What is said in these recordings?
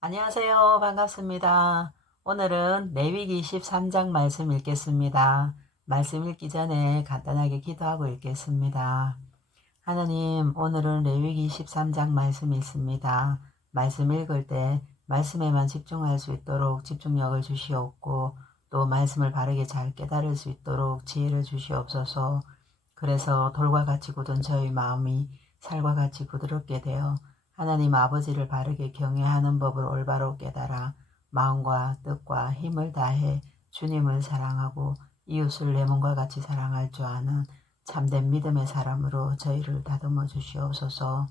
안녕하세요. 반갑습니다. 오늘은 레위기 13장 말씀 읽겠습니다. 말씀 읽기 전에 간단하게 기도하고 읽겠습니다. 하나님, 오늘은 레위기 13장 말씀 읽습니다. 말씀 읽을 때 말씀에만 집중할 수 있도록 집중력을 주시옵고 또 말씀을 바르게 잘 깨달을 수 있도록 지혜를 주시옵소서. 그래서 돌과 같이 굳은 저희 마음이 살과 같이 부드럽게 되어 하나님 아버지를 바르게 경외하는 법을 올바로 깨달아 마음과 뜻과 힘을 다해 주님을 사랑하고 이웃을 내 몸과 같이 사랑할 줄 아는 참된 믿음의 사람으로 저희를 다듬어 주시옵소서.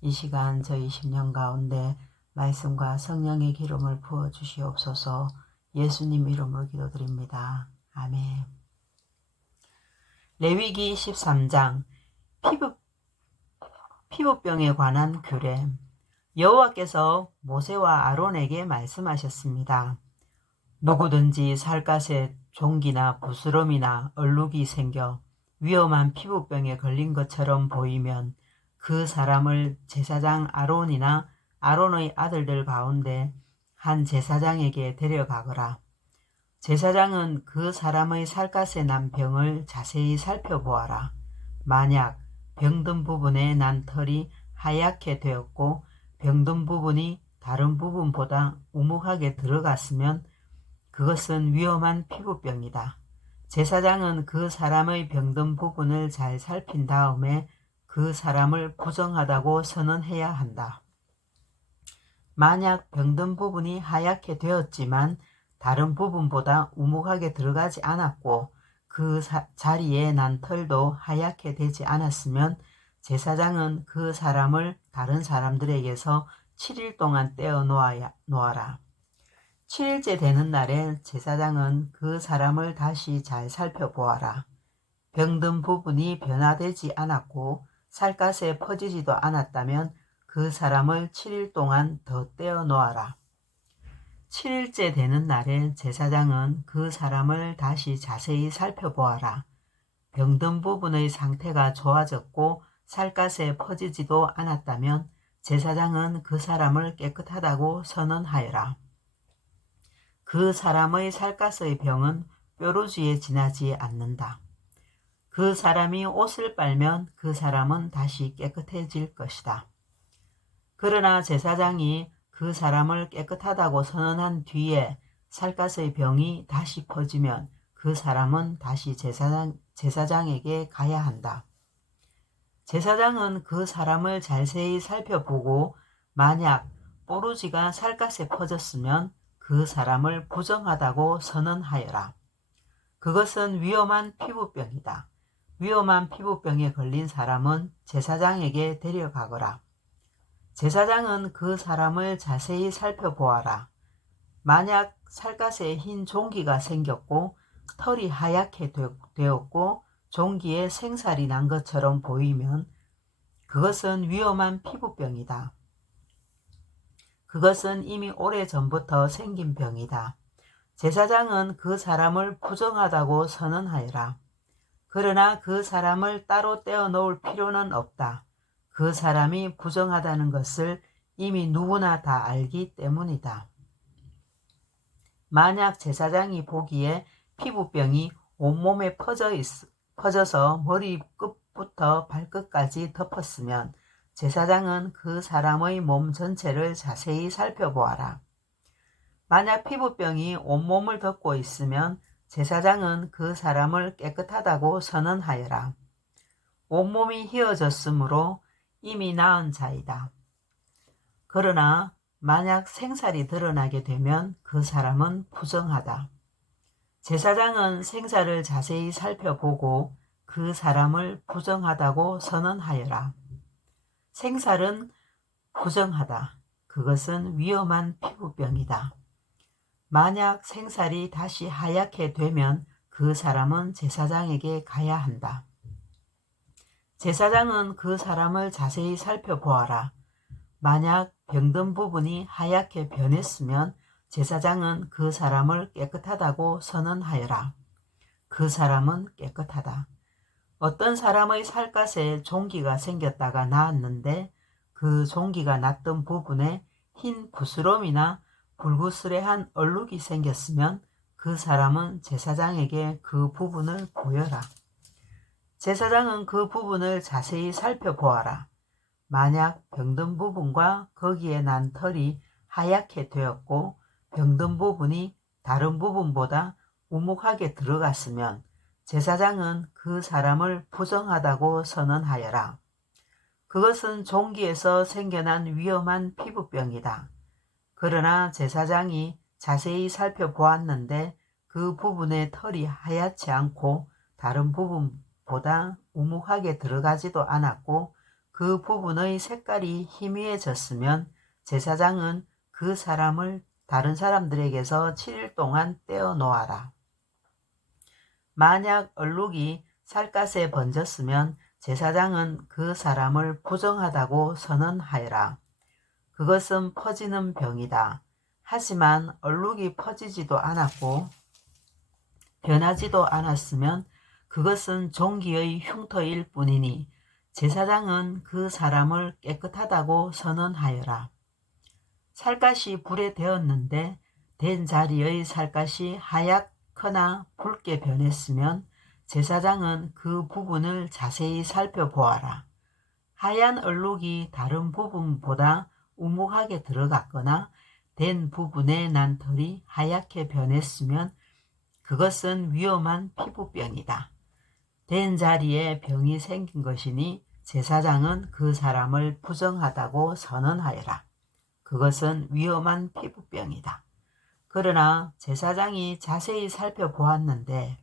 이 시간 저희 심령 가운데 말씀과 성령의 기름을 부어 주시옵소서. 예수님 이름으로 기도드립니다. 아멘. 레위기 13장 피부병에 관한 규례. 여호와께서 모세와 아론에게 말씀하셨습니다. 누구든지 살갗에 종기나 부스럼이나 얼룩이 생겨 위험한 피부병에 걸린 것처럼 보이면 그 사람을 제사장 아론이나 아론의 아들들 가운데 한 제사장에게 데려가거라. 제사장은 그 사람의 살갗에 난 병을 자세히 살펴보아라. 만약 병든 부분에 난 털이 하얗게 되었고 병든 부분이 다른 부분보다 우묵하게 들어갔으면 그것은 위험한 피부병이다. 제사장은 그 사람의 병든 부분을 잘 살핀 다음에 그 사람을 부정하다고 선언해야 한다. 만약 병든 부분이 하얗게 되었지만 다른 부분보다 우묵하게 들어가지 않았고 그 자리에 난 털도 하얗게 되지 않았으면 제사장은 그 사람을 다른 사람들에게서 7일 동안 떼어 놓아라. 7일째 되는 날에 제사장은 그 사람을 다시 잘 살펴보아라. 병든 부분이 변화되지 않았고 살갗에 퍼지지도 않았다면 그 사람을 7일 동안 더 떼어 놓아라. 7일째 되는 날에 제사장은 그 사람을 다시 자세히 살펴보아라. 병든 부분의 상태가 좋아졌고 살갗에 퍼지지도 않았다면 제사장은 그 사람을 깨끗하다고 선언하여라. 그 사람의 살갗의 병은 뾰루지에 지나지 않는다. 그 사람이 옷을 빨면 그 사람은 다시 깨끗해질 것이다. 그러나 제사장이 그 사람을 깨끗하다고 선언한 뒤에 살갗의 병이 다시 퍼지면 그 사람은 다시 제사장에게 가야 한다. 제사장은 그 사람을 자세히 살펴보고 만약 뽀루지가 살갗에 퍼졌으면 그 사람을 부정하다고 선언하여라. 그것은 위험한 피부병이다. 위험한 피부병에 걸린 사람은 제사장에게 데려가거라. 제사장은 그 사람을 자세히 살펴보아라. 만약 살갗에 흰 종기가 생겼고 털이 하얗게 되었고 종기에 생살이 난 것처럼 보이면 그것은 위험한 피부병이다. 그것은 이미 오래전부터 생긴 병이다. 제사장은 그 사람을 부정하다고 선언하여라. 그러나 그 사람을 따로 떼어 놓을 필요는 없다. 그 사람이 부정하다는 것을 이미 누구나 다 알기 때문이다. 만약 제사장이 보기에 피부병이 온몸에 퍼져서 머리 끝부터 발끝까지 덮었으면 제사장은 그 사람의 몸 전체를 자세히 살펴보아라. 만약 피부병이 온몸을 덮고 있으면 제사장은 그 사람을 깨끗하다고 선언하여라. 온몸이 휘어졌으므로 이미 나은 자이다. 그러나 만약 생살이 드러나게 되면 그 사람은 부정하다. 제사장은 생살을 자세히 살펴보고 그 사람을 부정하다고 선언하여라. 생살은 부정하다. 그것은 위험한 피부병이다. 만약 생살이 다시 하얗게 되면 그 사람은 제사장에게 가야 한다. 제사장은 그 사람을 자세히 살펴보아라. 만약 병든 부분이 하얗게 변했으면 제사장은 그 사람을 깨끗하다고 선언하여라. 그 사람은 깨끗하다. 어떤 사람의 살갗에 종기가 생겼다가 나았는데 그 종기가 났던 부분에 흰 부스럼이나 불구스레한 얼룩이 생겼으면 그 사람은 제사장에게 그 부분을 보여라. 제사장은 그 부분을 자세히 살펴보아라. 만약 병든 부분과 거기에 난 털이 하얗게 되었고 병든 부분이 다른 부분보다 우묵하게 들어갔으면 제사장은 그 사람을 부정하다고 선언하여라. 그것은 종기에서 생겨난 위험한 피부병이다. 그러나 제사장이 자세히 살펴보았는데 그 부분의 털이 하얗지 않고 다른 부분보다 우묵하게 들어가지도 않았고 그 부분의 색깔이 희미해졌으면 제사장은 그 사람을 다른 사람들에게서 7일 동안 떼어 놓아라. 만약 얼룩이 살갗에 번졌으면 제사장은 그 사람을 부정하다고 선언하여라. 그것은 퍼지는 병이다. 하지만 얼룩이 퍼지지도 않았고 변하지도 않았으면 그것은 종기의 흉터일 뿐이니 제사장은 그 사람을 깨끗하다고 선언하여라. 살갗이 불에 데었는데 댄 자리의 살갗이 하얗거나 붉게 변했으면 제사장은 그 부분을 자세히 살펴보아라. 하얀 얼룩이 다른 부분보다 우묵하게 들어갔거나 댄 부분에 난 털이 하얗게 변했으면 그것은 위험한 피부병이다. 댄 자리에 병이 생긴 것이니 제사장은 그 사람을 부정하다고 선언하여라. 그것은 위험한 피부병이다. 그러나 제사장이 자세히 살펴보았는데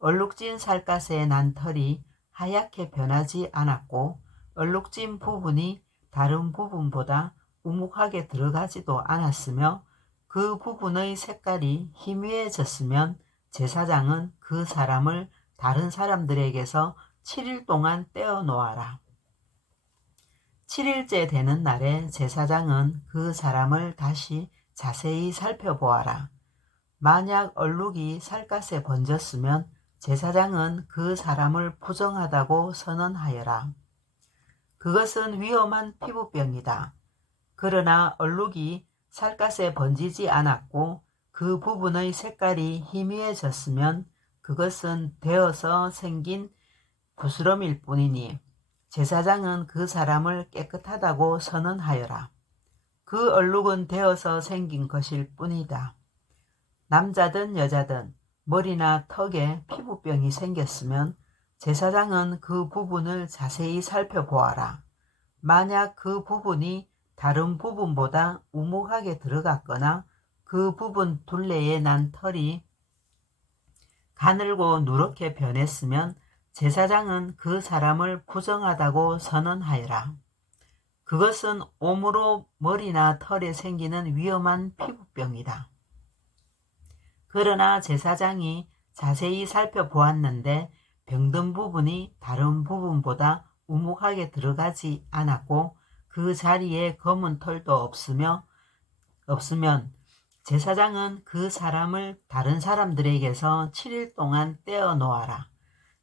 얼룩진 살갗에 난 털이 하얗게 변하지 않았고 얼룩진 부분이 다른 부분보다 우묵하게 들어가지도 않았으며 그 부분의 색깔이 희미해졌으면 제사장은 그 사람을 다른 사람들에게서 7일 동안 떼어 놓아라. 7일째 되는 날에 제사장은 그 사람을 다시 자세히 살펴보아라. 만약 얼룩이 살갗에 번졌으면 제사장은 그 사람을 부정하다고 선언하여라. 그것은 위험한 피부병이다. 그러나 얼룩이 살갗에 번지지 않았고 그 부분의 색깔이 희미해졌으면 그것은 되어서 생긴 부스럼일 뿐이니 제사장은 그 사람을 깨끗하다고 선언하여라. 그 얼룩은 되어서 생긴 것일 뿐이다. 남자든 여자든 머리나 턱에 피부병이 생겼으면 제사장은 그 부분을 자세히 살펴보아라. 만약 그 부분이 다른 부분보다 우묵하게 들어갔거나 그 부분 둘레에 난 털이 가늘고 누렇게 변했으면 제사장은 그 사람을 부정하다고 선언하여라. 그것은 옴으로 머리나 털에 생기는 위험한 피부병이다. 그러나 제사장이 자세히 살펴보았는데 병든 부분이 다른 부분보다 우묵하게 들어가지 않았고 그 자리에 검은 털도 없으면 제사장은 그 사람을 다른 사람들에게서 7일 동안 떼어 놓아라.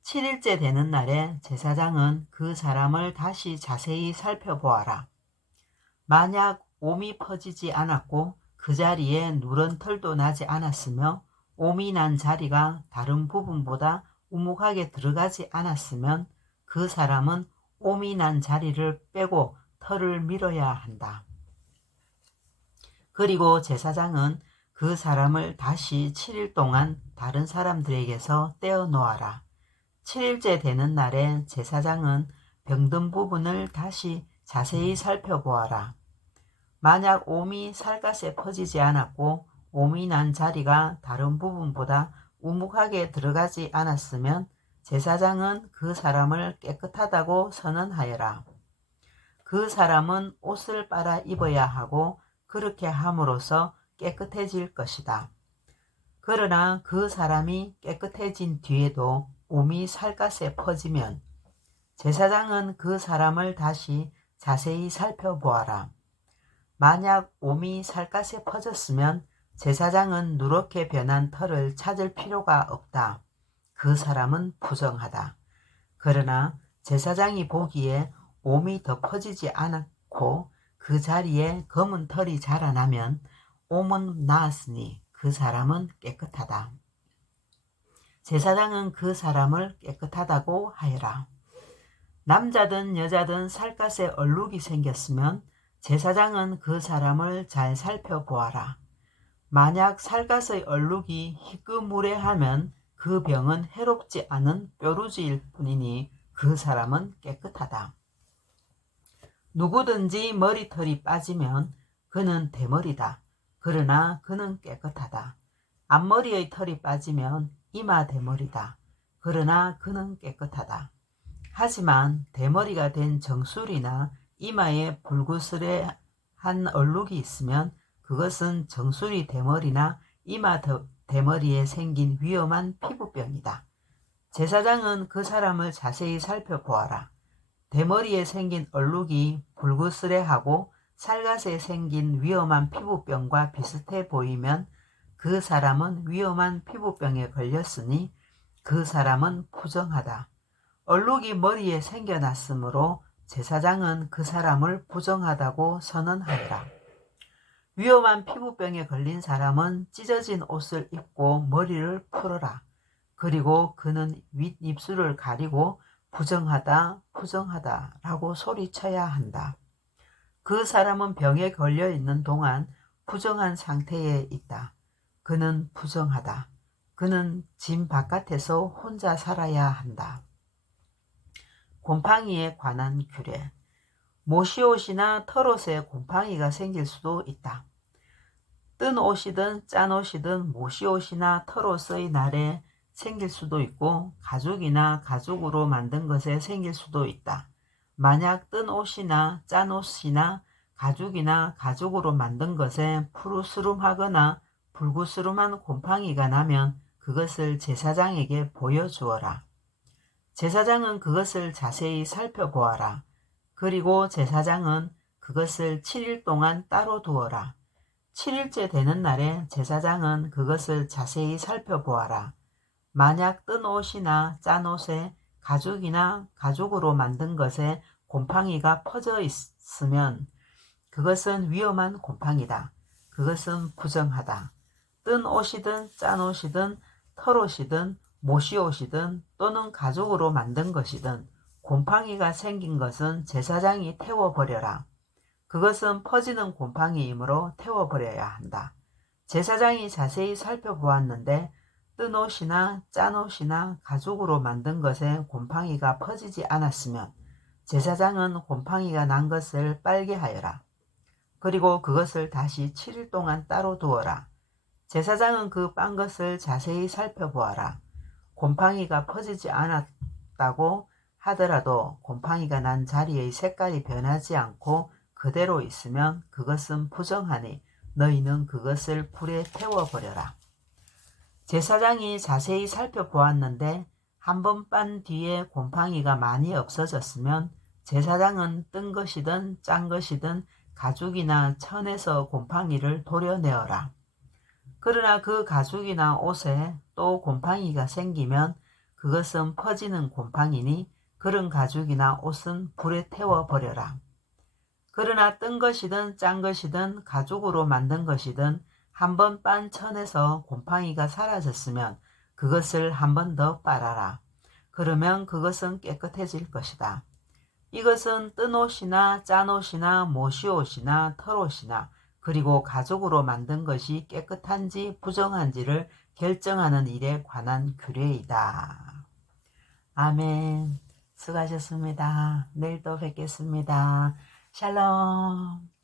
7일째 되는 날에 제사장은 그 사람을 다시 자세히 살펴보아라. 만약 옴이 퍼지지 않았고 그 자리에 누런 털도 나지 않았으며 옴이 난 자리가 다른 부분보다 우묵하게 들어가지 않았으면 그 사람은 옴이 난 자리를 빼고 털을 밀어야 한다. 그리고 제사장은 그 사람을 다시 7일 동안 다른 사람들에게서 떼어 놓아라. 7일째 되는 날에 제사장은 병든 부분을 다시 자세히 살펴보아라. 만약 옴이 살갗에 퍼지지 않았고 옴이 난 자리가 다른 부분보다 우묵하게 들어가지 않았으면 제사장은 그 사람을 깨끗하다고 선언하여라. 그 사람은 옷을 빨아 입어야 하고 그렇게 함으로써 깨끗해질 것이다. 그러나 그 사람이 깨끗해진 뒤에도 옴이 살갗에 퍼지면 제사장은 그 사람을 다시 자세히 살펴보아라. 만약 옴이 살갗에 퍼졌으면 제사장은 누렇게 변한 털을 찾을 필요가 없다. 그 사람은 부정하다. 그러나 제사장이 보기에 옴이 더 퍼지지 않았고 그 자리에 검은 털이 자라나면 옴은 나았으니 그 사람은 깨끗하다. 제사장은 그 사람을 깨끗하다고 하여라. 남자든 여자든 살갗에 얼룩이 생겼으면 제사장은 그 사람을 잘 살펴보아라. 만약 살갗의 얼룩이 희끄무레하면 그 병은 해롭지 않은 뾰루지일 뿐이니 그 사람은 깨끗하다. 누구든지 머리털이 빠지면 그는 대머리다. 그러나 그는 깨끗하다. 앞머리의 털이 빠지면 이마 대머리다. 그러나 그는 깨끗하다. 하지만 대머리가 된 정수리나 이마에 불구스레한 얼룩이 있으면 그것은 정수리 대머리나 이마 대머리에 생긴 위험한 피부병이다. 제사장은 그 사람을 자세히 살펴보아라. 대머리에 생긴 얼룩이 불구스레하고 살갗에 생긴 위험한 피부병과 비슷해 보이면 그 사람은 위험한 피부병에 걸렸으니 그 사람은 부정하다. 얼룩이 머리에 생겨났으므로 제사장은 그 사람을 부정하다고 선언하더라. 위험한 피부병에 걸린 사람은 찢어진 옷을 입고 머리를 풀어라. 그리고 그는 윗입술을 가리고 부정하다, 부정하다 라고 소리쳐야 한다. 그 사람은 병에 걸려 있는 동안 부정한 상태에 있다. 그는 부정하다. 그는 집 바깥에서 혼자 살아야 한다. 곰팡이에 관한 규례. 모시옷이나 털옷에 곰팡이가 생길 수도 있다. 뜬 옷이든 짠 옷이든 모시옷이나 털옷의 날에 생길 수도 있고 가죽이나 가죽으로 만든 것에 생길 수도 있다. 만약 뜬 옷이나 짠 옷이나 가죽이나 가죽으로 만든 것에 푸르스름하거나 불구스름한 곰팡이가 나면 그것을 제사장에게 보여주어라. 제사장은 그것을 자세히 살펴보아라. 그리고 제사장은 그것을 7일 동안 따로 두어라. 7일째 되는 날에 제사장은 그것을 자세히 살펴보아라. 만약 뜬 옷이나 짠 옷에 가죽이나 가죽으로 만든 것에 곰팡이가 퍼져 있으면 그것은 위험한 곰팡이다. 그것은 부정하다. 뜬 옷이든 짠 옷이든 털옷이든 모시옷이든 또는 가죽으로 만든 것이든 곰팡이가 생긴 것은 제사장이 태워버려라. 그것은 퍼지는 곰팡이이므로 태워버려야 한다. 제사장이 자세히 살펴보았는데 뜬 옷이나 짠 옷이나 가죽으로 만든 것에 곰팡이가 퍼지지 않았으면 제사장은 곰팡이가 난 것을 빨게 하여라. 그리고 그것을 다시 7일 동안 따로 두어라. 제사장은 그 빤 것을 자세히 살펴보아라. 곰팡이가 퍼지지 않았다고 하더라도 곰팡이가 난 자리의 색깔이 변하지 않고 그대로 있으면 그것은 부정하니 너희는 그것을 불에 태워버려라. 제사장이 자세히 살펴보았는데 한 번 빤 뒤에 곰팡이가 많이 없어졌으면 제사장은 뜬 것이든 짠 것이든 가죽이나 천에서 곰팡이를 도려내어라. 그러나 그 가죽이나 옷에 또 곰팡이가 생기면 그것은 퍼지는 곰팡이니 그런 가죽이나 옷은 불에 태워버려라. 그러나 뜬 것이든 짠 것이든 가죽으로 만든 것이든 한 번 빤 천에서 곰팡이가 사라졌으면 그것을 한 번 더 빨아라. 그러면 그것은 깨끗해질 것이다. 이것은 뜬 옷이나 짠 옷이나 모시옷이나 털옷이나 그리고 가죽으로 만든 것이 깨끗한지 부정한지를 결정하는 일에 관한 규례이다. 아멘. 수고하셨습니다. 내일 또 뵙겠습니다. 샬롬.